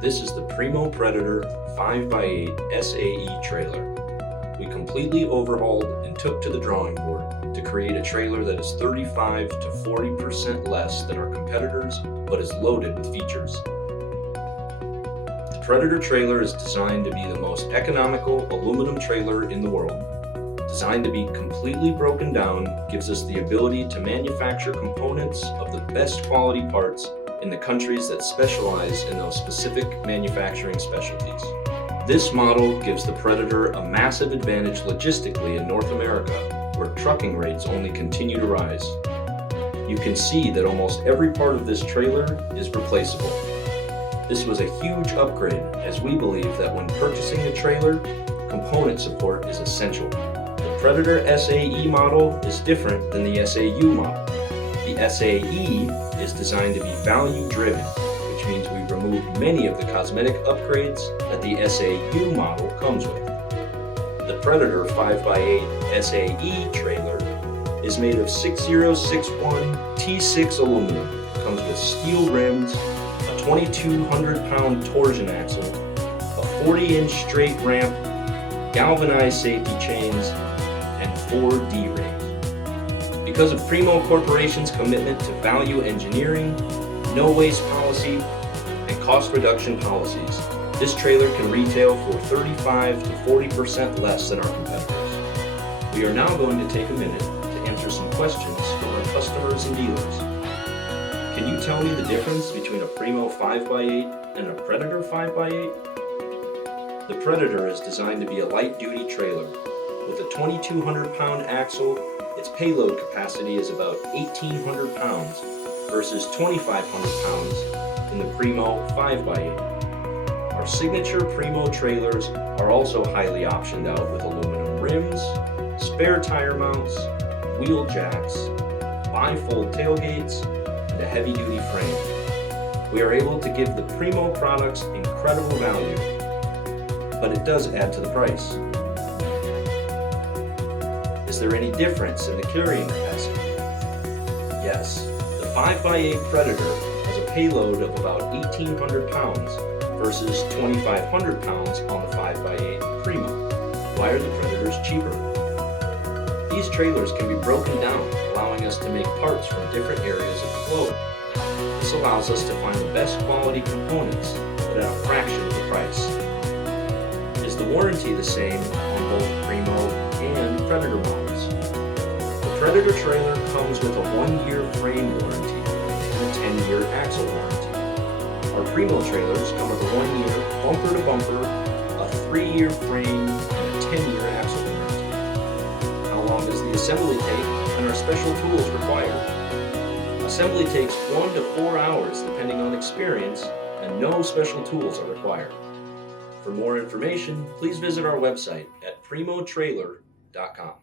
This is the Primo Predator 5x8 SAE trailer. We completely overhauled and took to the drawing board to create a trailer that is 35 to 40% less than our competitors, but is loaded with features. The Predator trailer is designed to be the most economical aluminum trailer in the world. Designed to be completely broken down, gives us the ability to manufacture components of the best quality parts in the countries that specialize in those specific manufacturing specialties. This model gives the Predator a massive advantage logistically in North America, where trucking rates only continue to rise. You can see that almost every part of this trailer is replaceable. This was a huge upgrade, as we believe that when purchasing a trailer, component support is essential. The Predator SAE model is different than the SAU model. The SAE is designed to be value-driven, which means we removed many of the cosmetic upgrades that the SAU model comes with. The Predator 5x8 SAE trailer is made of 6061 T6 aluminum, comes with steel rims, a 2,200-pound torsion axle, a 40-inch straight ramp, galvanized safety chains, and 4 D-rings. Because of Primo Corporation's commitment to value engineering, no waste policy, and cost reduction policies, this trailer can retail for 35 to 40% less than our competitors. We are now going to take a minute to answer some questions from our customers and dealers. Can you tell me the difference between a Primo 5x8 and a Predator 5x8? The Predator is designed to be a light-duty trailer. With a 2,200-pound axle, its payload capacity is about 1,800 pounds versus 2,500 pounds in the Primo 5x8. Our signature Primo trailers are also highly optioned out with aluminum rims, spare tire mounts, wheel jacks, bifold tailgates, and a heavy-duty frame. We are able to give the Primo products incredible value, but it does add to the price. Is there any difference in the carrying capacity? Yes, the 5x8 Predator has a payload of about 1,800 pounds versus 2,500 pounds on the 5x8 Primo. Why are the Predators cheaper? These trailers can be broken down, allowing us to make parts from different areas of the globe. This allows us to find the best quality components, but at a fraction of the price. Is the warranty the same on both Primo and Predator models? The Predator trailer comes with a 1-year frame warranty and a 10-year axle warranty. Our Primo trailers come with a 1-year bumper-to-bumper, a 3-year frame, and a 10-year axle warranty. How long does the assembly take, and are special tools required? Assembly takes 1 to 4 hours depending on experience, and no special tools are required. For more information, please visit our website at primotrailer.com.